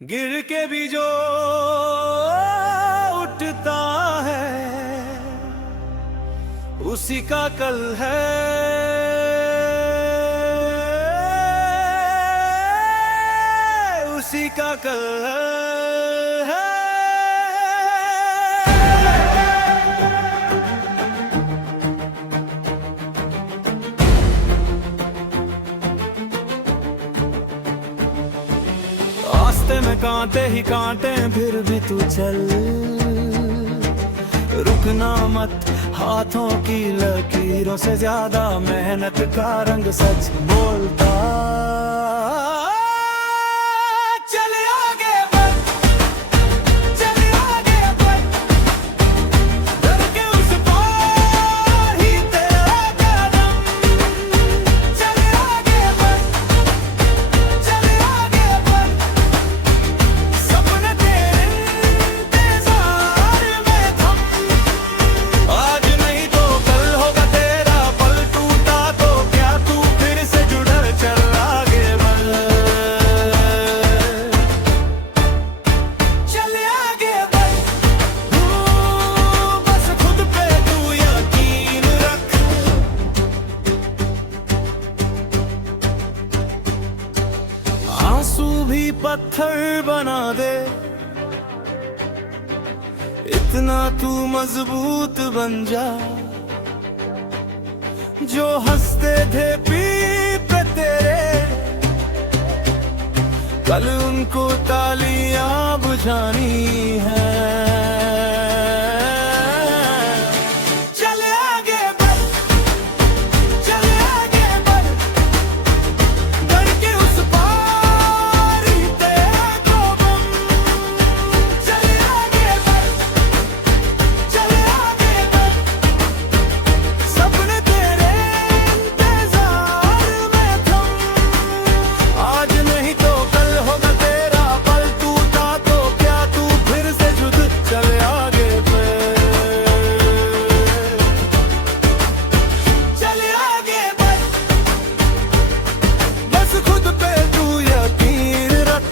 गिर के भी जो उठता है उसी का कल है। उसी का कल है। रास्ते में कांटे ही कांटे फिर भी तू चल, रुकना मत, हाथों की लकीरों से ज्यादा मेहनत का रंग सच बोलता। चल आगे बढ़, चल आगे बढ़, डर के उस पार ही तेरा कदम। चल आगे बढ़, चल आगे बढ़, सपने तेरे इंतजार में थम। आज नहीं तो कल होगा तेरा पल टूटा तो क्या तू फिर से जुड़ चल आगे बढ़। चल आगे बढ़, बस खुद पे तू यकीन रख। आंसू भी पत्थर बना दे, इतना तू मजबूत बन जा। जो हंसते थे पीठ पे तेरे, कल उनको तालियां बुझानी है। चल आगे बढ़, चल आगे बढ़, डर के उस पार ही तेरा कदम। चल आगे बढ़, चल आगे बढ़, सपने तेरे इंतजार में थम। आज नहीं तो कल होगा तेरा पल टूटा तो क्या तू फिर से जुड़ चल आगे बढ़। चल आगे बढ़, बस खुद पे तू यकीन रख।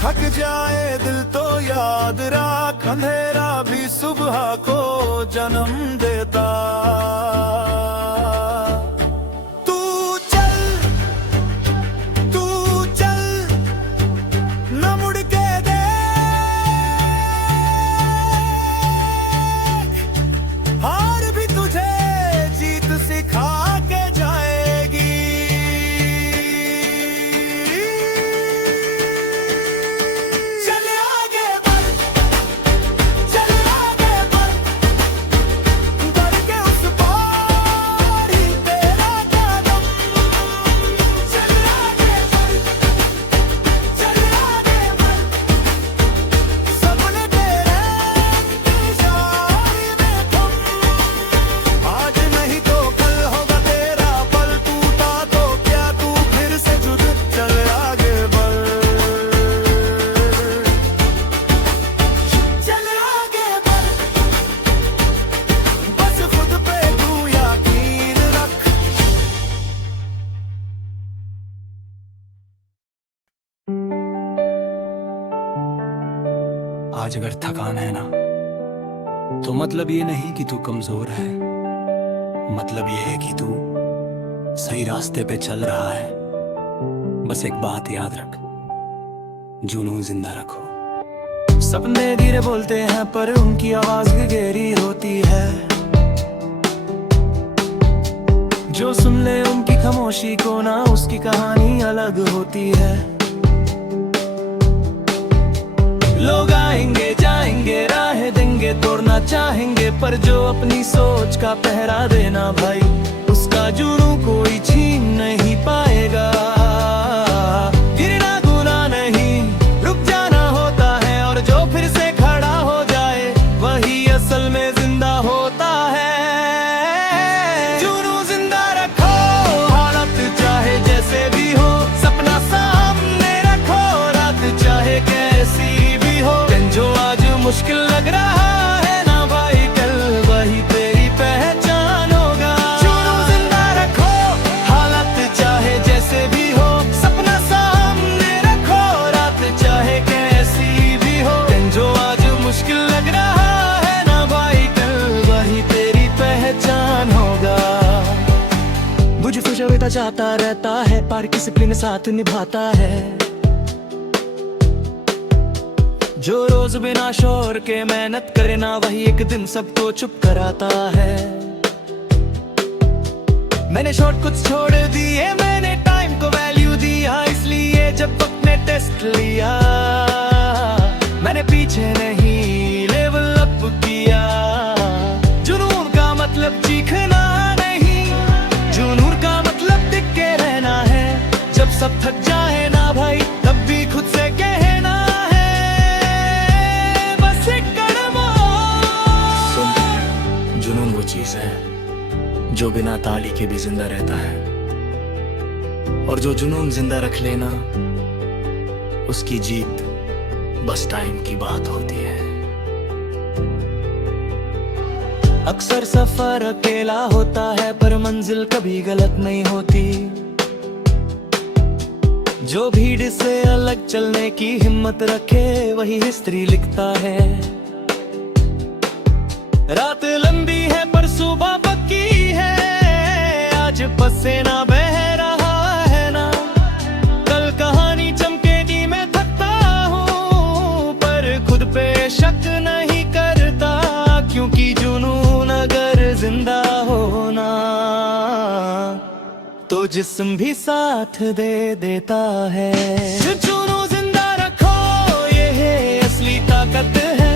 थक जाए दिल तो याद रख, अंधेरा भी सुबह को जन्म देता। तू चल, तू चल, न मुड़ के देख। हार भी तुझे जीत सिखा के जाएगी। चल आगे बढ़, चल आगे बढ़, डर के उस पार ही तेरा कदम। चल आगे बढ़, चल आगे बढ़, सपने तेरे इंतजार में थम। आज नहीं तो कल होगा तेरा पल टूटा तो क्या तू फिर से जुड़ चल आगे बढ़। चल आगे बढ़, बस खुद पे तू यकीन रख। आज अगर थकान है ना, तो मतलब ये नहीं कि तू कमजोर है, मतलब ये है कि तू सही रास्ते पे चल रहा है। बस एक बात याद रख, जुनून जिंदा रखो। सपने धीरे बोलते हैं पर उनकी आवाज गहरी होती है। जो सुन ले उनकी खामोशी को ना, उसकी कहानी अलग होती है। लोग आएंगे जाएंगे, राह देंगे तोड़ना चाहेंगे, पर जो अपनी सोच का पहरा देना भाई, उसका जुनून कोई छीन नहीं पाएगा। गिरना गुनाह नहीं, रुक जाना होता है, और जो फिर से खड़ा हो जाए वही असल में जिंदा होता है। जुनून जिंदा रखो, हालत चाहे जैसे भी हो, सपना सामने रखो, रात चाहे कैसी भी हो। जो आज मुश्किल लग रहा है ना भाई, जाता रहता है, पर डिसिप्लिन साथ निभाता है। जो रोज बिना शोर के मेहनत करे ना, वही एक दिन सबको चुप कराता है। मैंने शॉर्ट कुछ छोड़ दिए, मैंने टाइम को वैल्यू दिया, इसलिए जब वक्त ने टेस्ट लिया मैंने पीछे नहीं लेवल अप किया। जुनून का मतलब चीखना नहीं, जुनून का मतलब टिक के रहना है। जब सब थक जाए ना भाई, तब भी खुद से कहना है बस एक कदम और। सुन, जुनून वो चीज है जो बिना ताली के भी जिंदा रहता है, और जो जुनून जिंदा रख लेना, उसकी जीत बस टाइम की बात होती है। अक्सर सफर अकेला होता है, पर मंजिल कभी गलत नहीं होती। जो भीड़ से अलग चलने की हिम्मत रखे, वही हिस्ट्री लिखता है। रात लंबी है पर सुबह पक्की है, आज पसीना बह रहा है ना, कल कहानी चमकेगी। मैं थकता हूँ पर खुद पे शक नहीं करता, क्योंकि जुनून अगर जिंदा होना तो जिस्म भी साथ दे देता है। जुनून जिंदा रखो, ये है असली ताकत है।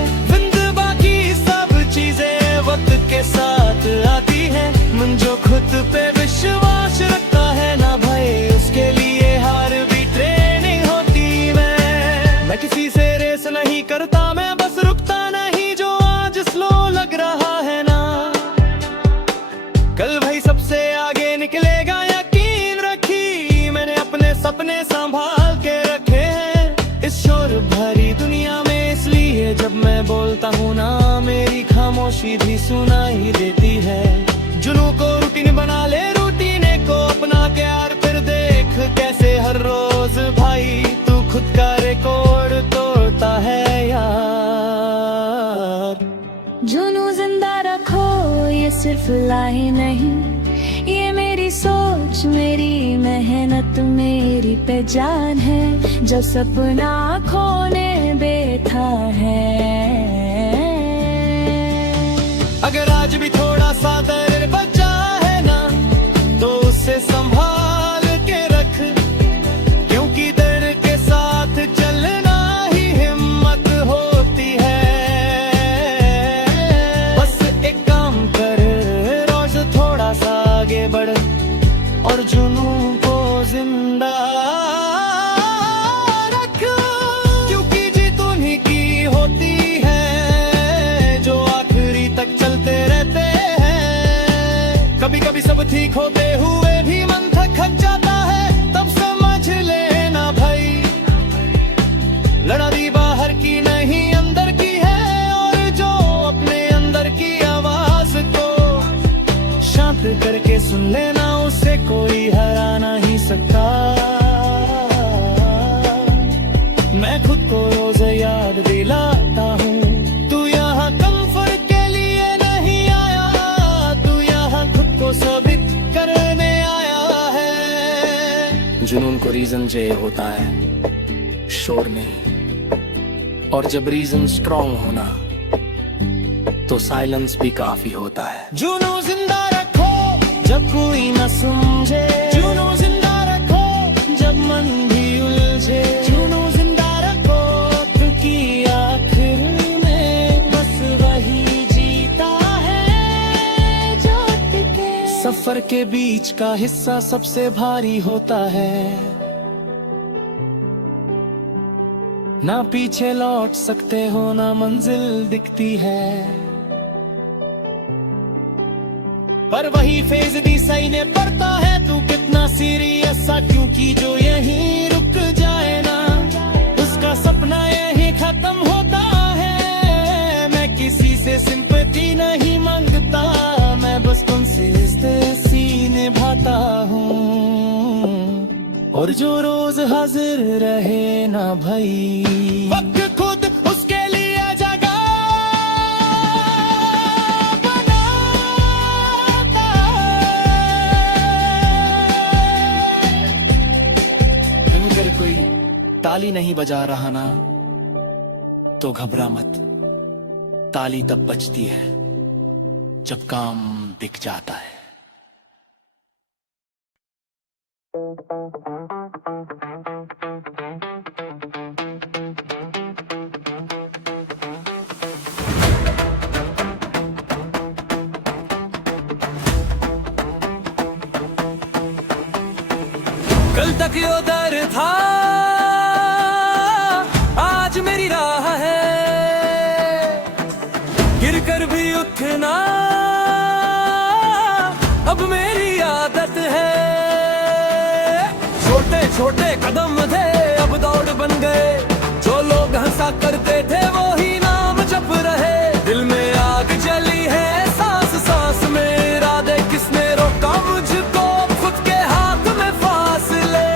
बाकी सब चीजें वक्त के साथ आती है, मन जो खुद पे विश्वास रखता है ना भाई, उसके लिए हार भी ट्रेनिंग होती। मैं किसी से रेस नहीं करता, मैं बस रुकता नहीं जो आज स्लो लग रहा है ना, कल भाई सबसे आगे निकलेगा। यकीन रखी, मैंने अपने सपने संभाल के रखे हैं इस शोर भरी दुनिया में, इसलिए जब मैं बोलता हूँ ना, मेरी खामोशी भी सुनाई देती है। जुनू को रूटीन बना ले, रूटीने को अपना के यार, फिर देख कैसे हर रोज भाई तू खुद का रिकॉर्ड तोड़ता है यार। जुनू जिंदा रखो, ये सिर्फ लाई नहीं, ये मेरी सोच, मेरी मेहनत, मेरी पहचान है। जब सपना खोने बैठा है, अगर आज भी थोड़ा सा दर्द बचा है ना, तो उसे संभाल के रख, क्योंकि दर्द के साथ चलना ही हिम्मत होती है। बस एक काम कर, रोज थोड़ा सा आगे बढ़, और जुनून को जिंदा रख, क्योंकि जीत उन्हीं की होती है जो आखिरी तक चलते रहते हैं। कभी कभी सब ठीक होते हुए भी मन थक जाता है, तब समझ लेना भाई, लड़ाई बाहर की नहीं अंदर की है, और जो अपने अंदर की आवाज को शांत करके सुन लेना, उसे कोई हरा नहीं सकता। मैं खुद को रोज याद दिलाता हूँ, तू यहाँ कंफर्ट के लिए नहीं आया, तू यहाँ खुद को साबित करने आया है। जुनून को रीजन चाहिए होता है, शोर नहीं, और जब रीजन स्ट्रॉन्ग होना, तो साइलेंस भी काफी होता है। जुनून जिंदा रखो जब कोई न समझे, जुनून जिंदा रखो जब मन भी उलझे, जुनून जिंदा रखो क्योंकि आखिर में बस वही जीता है जो टिके। सफर के बीच का हिस्सा सबसे भारी होता है, ना पीछे लौट सकते हो, ना मंजिल दिखती है, पर वही फेज दी सही ने पड़ता है तू कितना सीरियस सा, क्योंकि जो यहीं रुक जाए ना, उसका सपना यहीं खत्म होता है। मैं किसी से सिंपैथी नहीं मांगता, मैं बस कंसिस्टेंसी निभाता हूँ, और जो रोज हाजिर रहे ना भाई, वक्त खुद उसके लिए जगह बनाता ताली नहीं बजा रहा ना, तो घबरा मत। ताली तब बजती है जब काम बिक जाता है। कल तक यो दर था, आज मेरी राह है। गिर कर भी उठना अब मेरी आदत है। छोटे छोटे कदम थे अब दौड़ बन गए, जो लोग हंसा करते थे वो ही नाम जप रहे। दिल में आग जली है सांस सांस में, इरादे किसने रोका मुझको, खुद के हाथ में फासले।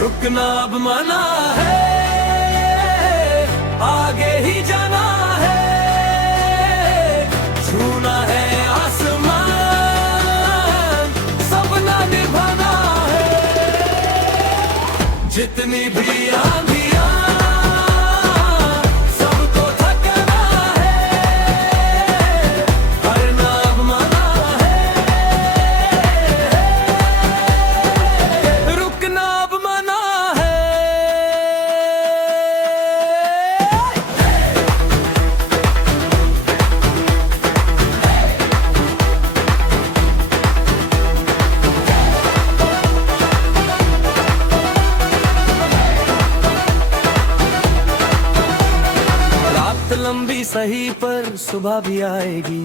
रुकना अब मना है, आगे ही जाना है। छूना है आसमान, सपना निभाना है। जितनी भी आंधियां सबको थकना है, करना अब मना है। रुकना अब मना है। रात लंबी सही पर सुबह भी आएगी,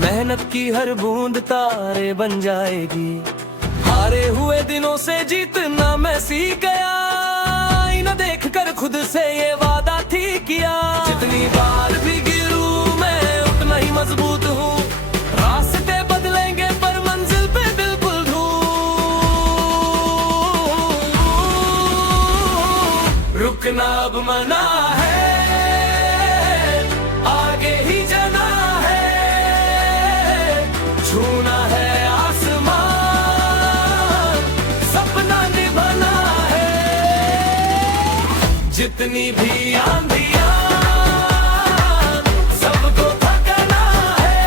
मेहनत की हर बूंद तारे बन जाएगी। हारे हुए दिनों से जीतना मैं सीख गया, न देख कर खुद से ये वादा ठीक किया। जितनी बार भी गिरूं मैं उतना ही मजबूत हूँ। रास्ते बदलेंगे पर मंजिल पे बिल्कुल रुकना अब मना है, आगे ही जाना है। छूना है आसमान, सपना निभाना है। जितनी भी आंधियां सबको थकना है,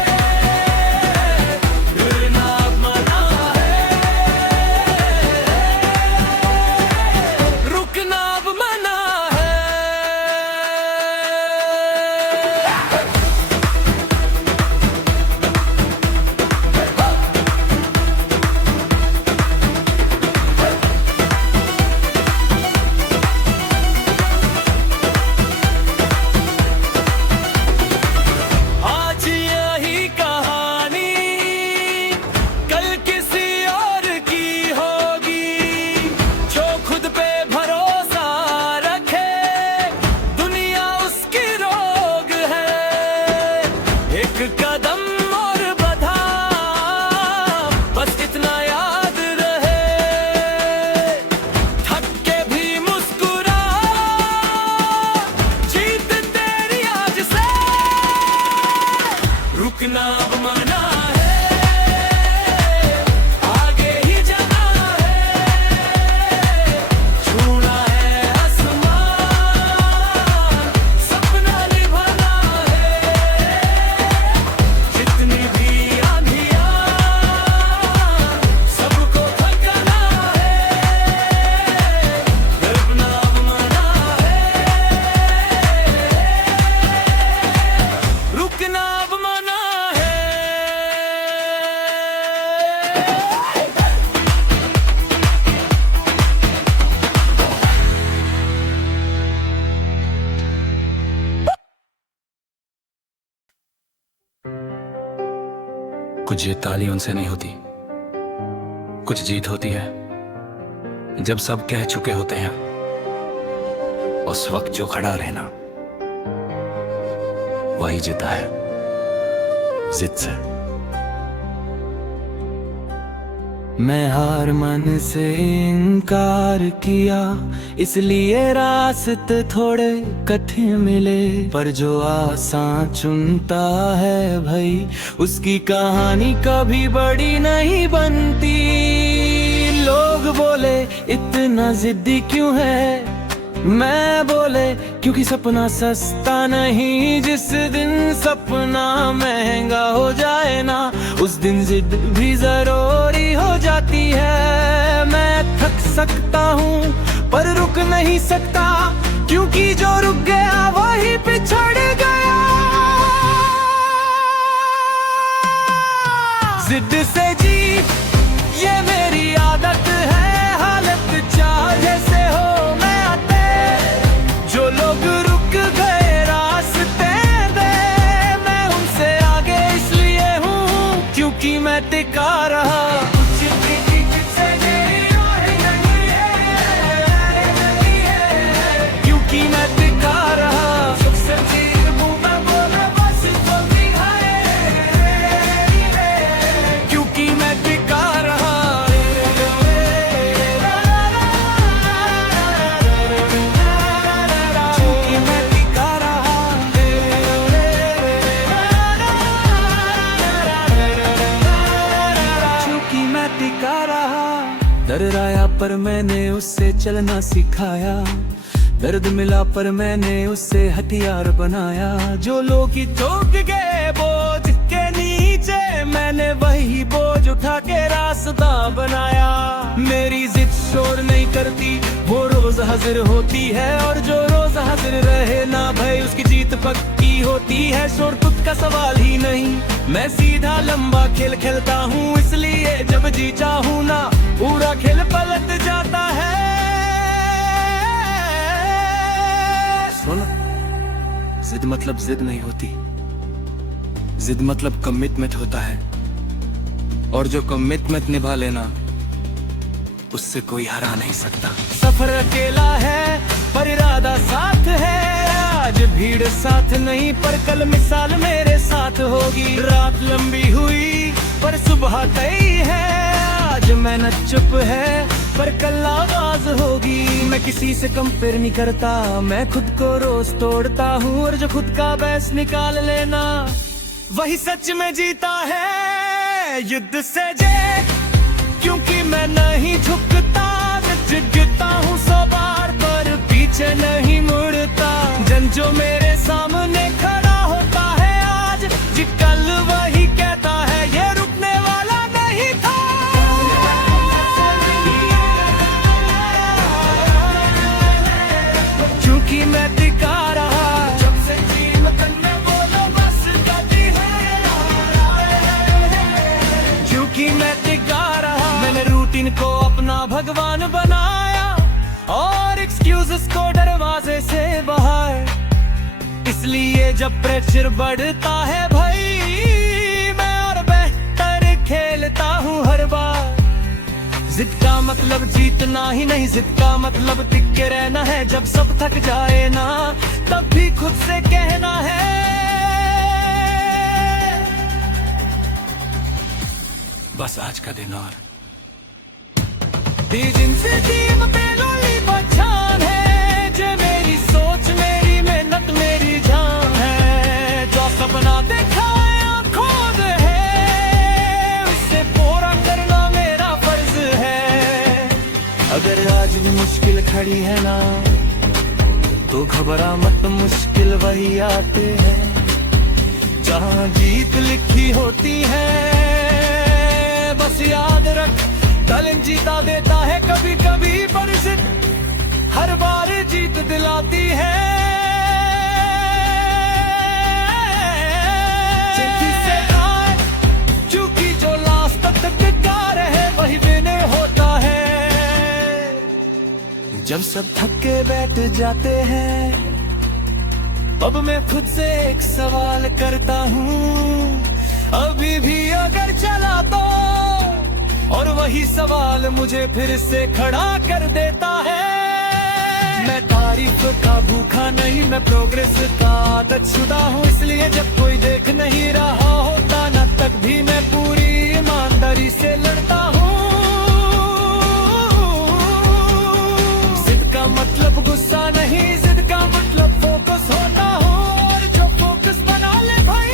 रुकना अब मना है। रुकना अब मना है। आज यही कहानी कल किसी और की होगी। जो खुद पे भरोसा रखे दुनिया उसकी रोग है। एक कदम और बढ़ा, बस इतना याद रहे। थक के भी मुस्कुरा, जीत तेरी आज से। रुकना अब मना है, आगे ही जाना है। छूना है आसमान, सपना निभाना है। जितनी भी आंधियां सबको थकना है, रुकना अब मना है। रुकना अब मना है। कुछ जीत तालियों से नहीं होती, कुछ जीत होती है जब सब कह चुके होते हैं, उस वक्त जो खड़ा रहना वही जीता है जिद से। मैं हार मन से इनकार किया, इसलिए रास्ते थोड़े कठिन मिले। पर जो आसान चुनता है भाई, उसकी कहानी कभी बड़ी नहीं बनती। लोग बोले इतना जिद्दी क्यों है, मैं बोले क्योंकि सपना सस्ता नहीं। जिस दिन सपना महंगा हो जाए ना, उस दिन जिद भी जरूरी हो जाती है। मैं थक सकता हूँ पर रुक नहीं सकता, क्योंकि जो रुक गया वही पिछड़ गया। जिद से जी ये मेरी आदत है, हालत चाह जैसे हो मैं आते। जो लोग रुक गए रास्ते दे, मैं उनसे आगे इसलिए हूँ क्योंकि मैं टिका रहा। क्योंकि मैं टिका रहा। क्योंकि मैं टिका रहा। क्योंकि मैं टिका रहा। क्योंकि मैं टिका रहा। दर्द आया पर मैंने उससे चलना सिखाया, दर्द मिला पर मैंने उससे हथियार बनाया। जो लोग ही ठोक गए बोझ के नीचे, मैंने वही बोझ उठा के रास्ता बनाया। मेरी जिद शोर नहीं करती, वो रोज हाजिर होती है, और जो रोज हाजिर रहे ना भाई उसकी जीत पक्की होती है। शोर खुद का सवाल ही नहीं, मैं सीधा लंबा खेल खेलता हूँ, इसलिए जब जी चाहूँ ना पूरा खेल पलट जाता है। जिद मतलब जिद नहीं होती, जिद मतलब कमिटमेंट होता है, और जो कमिटमेंट निभा लेना उससे कोई हरा नहीं सकता। सफर अकेला है पर इरादा साथ है, आज भीड़ साथ नहीं पर कल मिसाल मेरे साथ होगी। रात लंबी हुई पर सुबह तय है, आज मेहनत चुप है पर कल आवाज होगी। मैं किसी से कंपेयर नहीं करता, मैं खुद को रोज तोड़ता हूँ, और जो खुद का बेस्ट निकाल लेना वही सच में जीता है। युद्ध से जय क्योंकि मैं नहीं झुकता, झुकता हूँ 100 बार पर पीछे नहीं मुड़ता। जन जो मेरे सामने खड़ा होता है आज, जी कल वही कहता है ये रुकने वाला नहीं था। क्योंकि मैं टिका रहा। जब से ड्रीम करने बोलो बस कभी है। क्योंकि मैं टिका रहा। मैंने रूटीन को अपना भगवान बनाया, और एक्सक्यूजेस को दरवाजे से बाहर। इसलिए जब प्रेशर बढ़ता है भाई, मैं और बेहतर खेलता हूँ हर बार। जिद का मतलब जीतना ही नहीं, जिद का मतलब टिक के रहना है। जब सब थक जाए ना तब भी खुद से कहना है, बस आज का दिन और। जिनसे टीम पे लोली पहचान है, जो मेरी सोच मेरी मेहनत मेरी जान है। जो सपना देखा है खुद है, उससे पूरा करना मेरा फर्ज है। अगर आज भी मुश्किल खड़ी है ना तो घबरा मत, मुश्किल वही आते हैं जहाँ जीत लिखी होती है। बस याद रख टैलेंट जीता देता है कभी कभी, पर जिद हर बार जीत दिलाती है। जल्दी से आए क्योंकि जो लास्ट तक टिका रहे वही विनर होता है। जब सब थक के बैठ जाते हैं, अब मैं खुद से एक सवाल करता हूँ, अभी भी अगर चला तो। और वही सवाल मुझे फिर से खड़ा कर देता है। मैं तारीफ का भूखा नहीं, मैं प्रोग्रेस का आदतशुदा हूँ। इसलिए जब कोई देख नहीं रहा होता ना, तक भी मैं पूरी ईमानदारी से लड़ता हूँ। जिद का मतलब गुस्सा नहीं, जिद का मतलब फोकस होता हूँ। और जो फोकस बना ले भाई,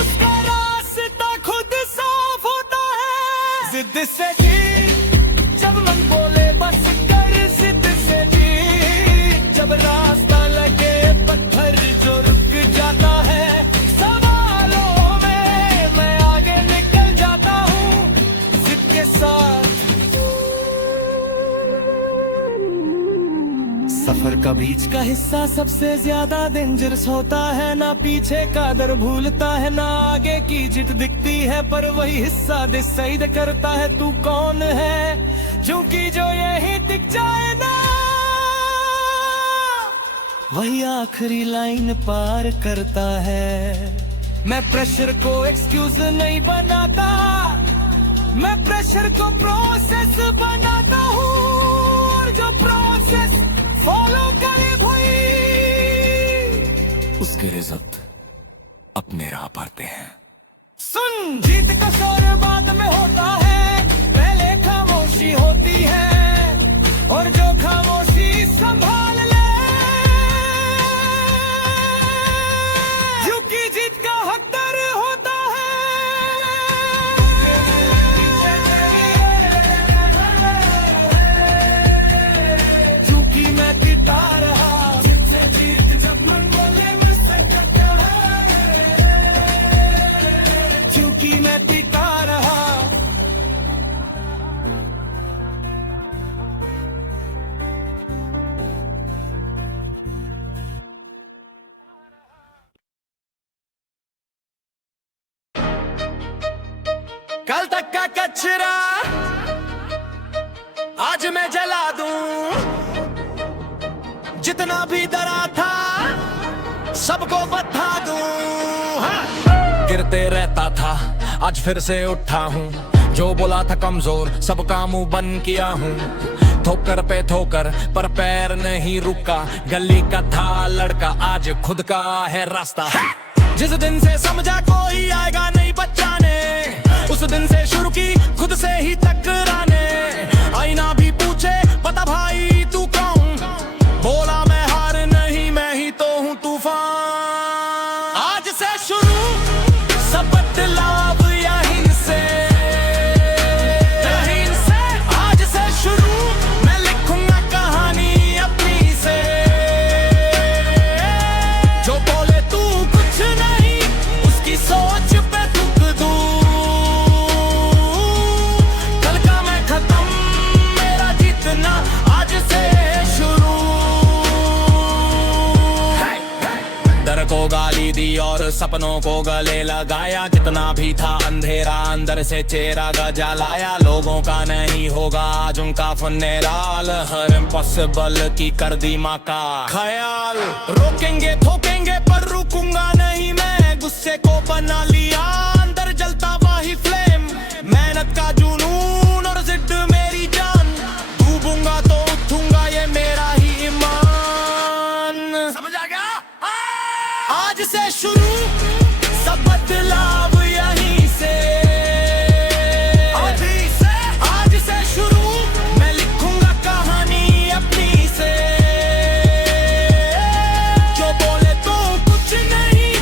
उसका रास्ता खुद साफ होता है। का बीच का हिस्सा सबसे ज्यादा डेंजरस होता है, ना पीछे का डर भूलता है, ना आगे की जिद दिखती है, पर वही हिस्सा डिसाइड करता है तू कौन है, क्योंकि जो यही दिख जाए ना वही आखिरी लाइन पार करता है। मैं प्रेशर को एक्सक्यूज नहीं बनाता, मैं प्रेशर को प्रोसेस बनाता हूँ, और जो प्रोसेस फॉलो करे भाई उसके रिजल्ट अपने राह पाते हैं। सुन, जीत का शोर बाद में होता है, पहले खामोशी होती है, और जो खामोशी संभाल ले क्योंकि जीत का हकदार होता है। क्योंकि मैं पिता रहा, जीत जब मन बोले मुझसे टकरा, क्योंकि मैं पिता रहा। कल तक का कचरा आज मैं जला दूं, जितना भी डरा था सबको बता दूं। हाँ। गिरते रहता था आज फिर से उठा हूँ, जो बोला था कमजोर सबका मुंह बंद किया हूँ, ठोकर पे ठोकर पर पैर नहीं रुका, गली का था लड़का आज खुद का है रास्ता। जिस दिन से समझा कोई आएगा नहीं बचाने, उस दिन से शुरू की खुद से ही टकराने, आईना भी पूछे बता भाई तू कौन, बोला मैं हार नहीं मैं ही तो हूँ तूफान। आज से शुरू सब बदलाव यहीं से, आज से शुरू मैं लिखूंगा कहानी अपनी से, जो बोले तू कुछ नहीं उसकी सोच पे थूक दूं, कल का मैं खत्म मेरा जीतना आज से शुरू। डर को गाली दी और सपनों को गले लगाया, जितना भी था अंधेरा अंदर से चेहरा गजा लाया, लोगों का नहीं होगा आज उनका फुनेराल, हर इम्पॉसिबल की कर दी माँ का ख्याल। रोकेंगे ठोकेंगे पर रुकूंगा नहीं मैं, गुस्से को बना लिया अंदर जलता वही फ्लेम, मेहनत का जुनून और जिद मेरी जान, डूबूंगा तो उठूंगा ये मेरा ही ईमान। समझ आ गया? आज से शुरू सब बदलाव यहीं से, आज से शुरू मैं लिखूंगा कहानी अपनी से, जो बोले तो कुछ नहीं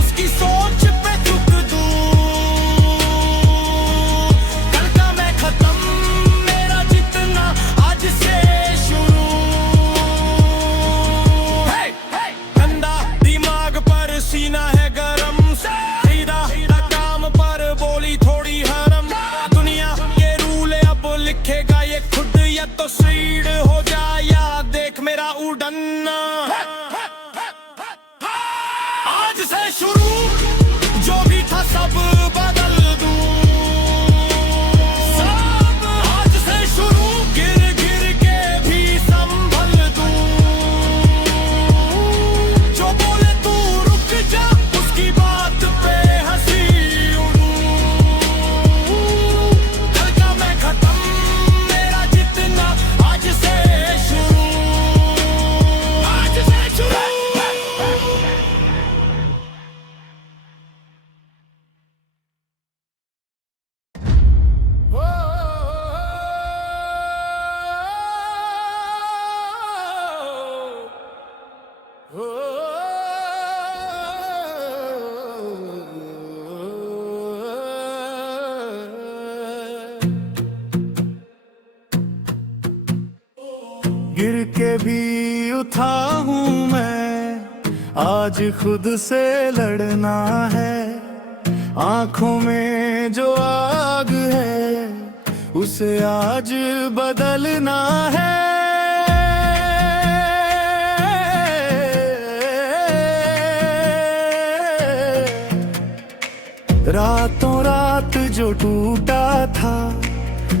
उसकी सोच पे थूक दूं, कल का मैं खत्म मेरा जीतना आज से शुरू। गंदा दिमाग पर सीना है गरम, सीधा काम पर बोली थोड़ी हरम, दुनिया के रूल अब लिखेगा ये खुद, या तो सीड हो जा या देख मेरा उड़न। आज से शुरू जो भी था सब बदल दूं, आज से शुरू गिर गिर के भी संभल दूं, जो बोले तू रुक जा उसकी बात पे हंसी उड़ूं, कल का मैं खत्म मेरा जितना आज से शुरू, आज से शुरू। गिर के भी उठा हूँ मैं, आज खुद से लड़ना है, आंखों में जो आग है उसे आज बदलना है। टूटा था,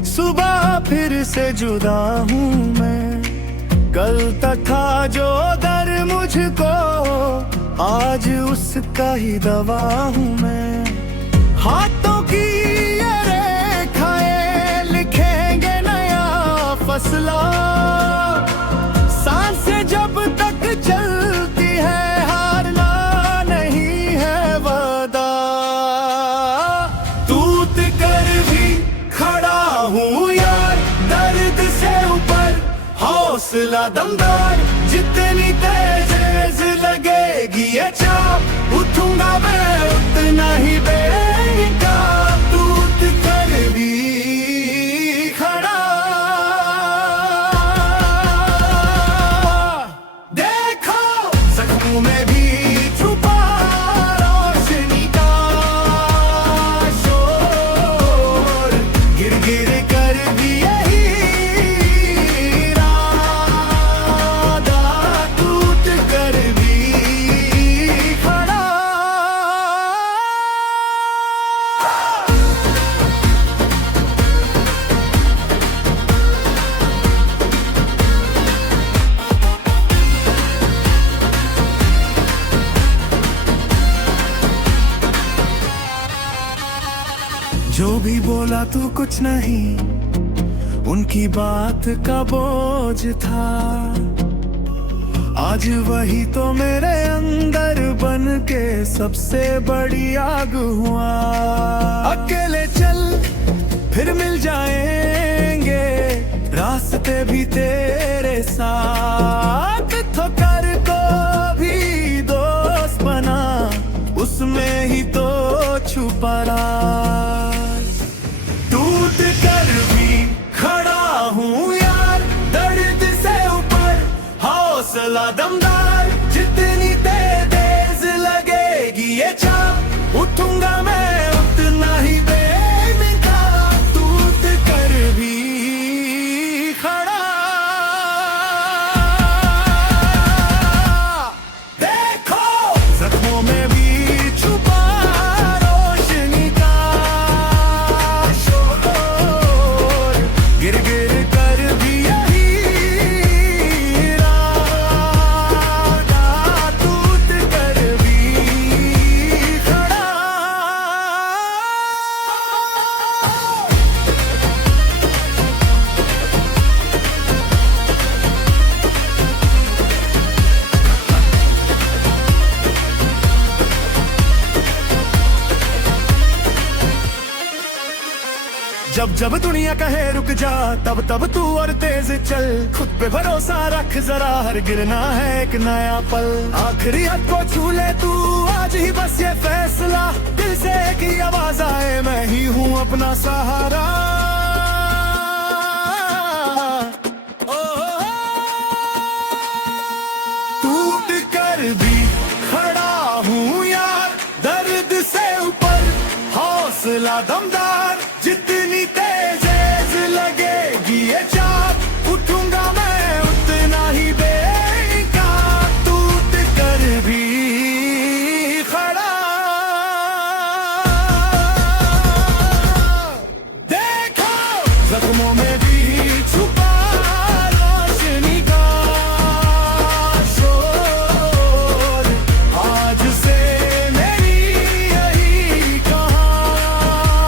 सुबह फिर से जुदा हूँ मैं। कल तक था जो दर मुझको, आज उसका ही दवा हूँ मैं। हाथों की ये रेखाएं लिखेंगे नया फसला, सांसें जब तक चलती है हारना नहीं है वादा। टूट कर भी खड़ा हूँ यार, दर्द से ऊपर हौसला दमदार। जितनी तेज लगेगी ये चाप, उठूंगा मैं उतना ही बेनकाब। टूट कर भी खड़ा, देखो जख्मों में भी छुपा रोशनी का शोर। गिर गिर कर भी यही इरादा, टूट कर भी खड़ा। जो भी बोला तू कुछ नहीं, उनकी बात का बोझ था। आज वही तो मेरे अंदर बन के सबसे बड़ी आग हुआ। अकेले चल फिर मिल जाएंगे रास्ते भी तेरे साथ। ठोकर को भी दोस्त बना, उसमें ही तो छुपा राज। टूट कर भी खड़ा हूँ यार, दर्द से ऊपर हौसला दमदार। जितनी तेज लगेगी ये चाप, उठूंगा मैं उतना ही बेनकाब। टूट कर भी खड़ा, देखो जख्मों में भी छुपा रोशनी का शोर। गिर गिर कर भी यही इरादा, टूट कर भी खड़ा। जब जब दुनिया कहे रुक जा, तब तब तू और तेज चल। खुद पे भरोसा रख जरा, हर गिरना है एक नया पल। आखिरी हद को छू ले तू आज ही बस ये फैसला, दिल से एक ही आवाज आए, मैं ही हूँ अपना सहारा। टूट कर भी खड़ा हूँ यार, दर्द से ऊपर हौसला दमदार। जितनी तेज लगेगी ये चाप, उठूंगा मैं उतना ही बेनकाब। टूट कर भी खड़ा, देखो जख्मों में भी छुपा रोशनी का शोर। आज से मेरी यही कहानी,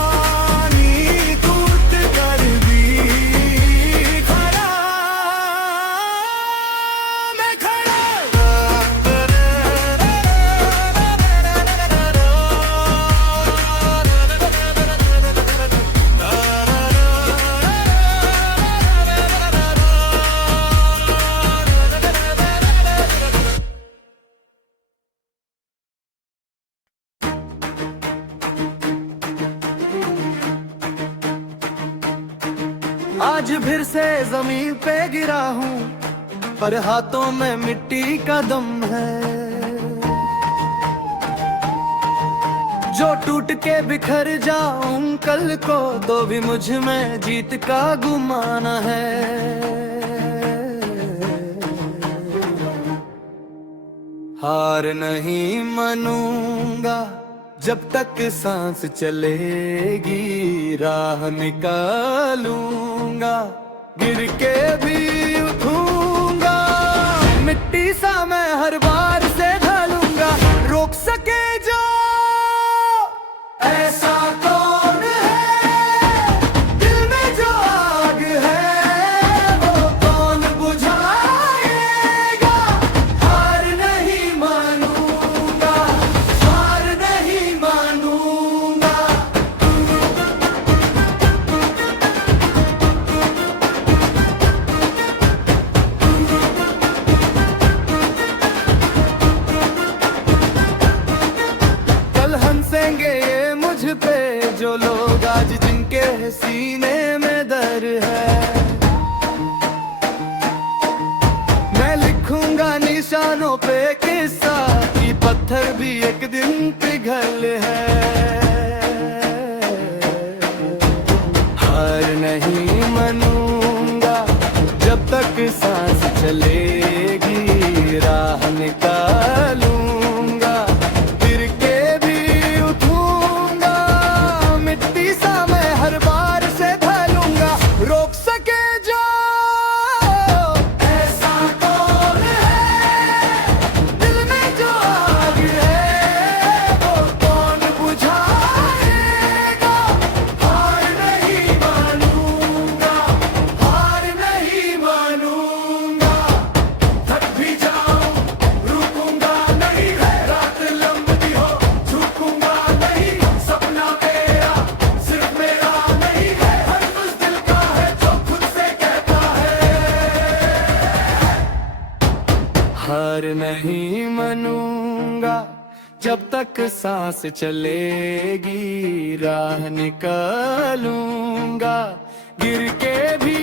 टूट कर भी खड़ा, मैं खड़ा। आज फिर से जमीन पे गिरा हूँ, पर हाथों में मिट्टी का दम है। जो टूट के बिखर जाऊं कल को, तो भी मुझ में जीत का गुमान है। हार नहीं मानूंगा, जब तक सांस चलेगी राह निकालूंगा, गिर के भी उठूंगा, मिट्टी सा मैं हर बार से ढालूंगा। रोक सके जो ऐसा कौन है, दिल में जो आग है वो कौन बुझाएगा। हार नहीं मानूंगा, हार नहीं मानूंगा। कल हंसेंगे ये मुझ पे जो लोग आज जिनके सीने में दर है। मैं लिखूंगा निशानों पे किस्सा कि पत्थर भी एक दिन पिघल है। हार नहीं मानूंगा, जब तक सांस चलेगी राह निकालूंगा, गिर के भी उठूंगा, मिट्टी सा मैं हर बार से ढालूंगा। रोक सके जो ऐसा कौन है, दिल में जो आग है वो कौन बुझाएगा। हार नहीं मानूंगा, हार नहीं मानूंगा। थक भी जाऊं रुकूंगा नहीं, है रात लंबी हो झुकूंगा नहीं। सपना मेरा सिर्फ मेरा नहीं है, हर उस दिल का है जो खुद से कहता है। हार नहीं मानूंगा, जब तक सांस चलेगी राह निकालूंगा, गिर के भी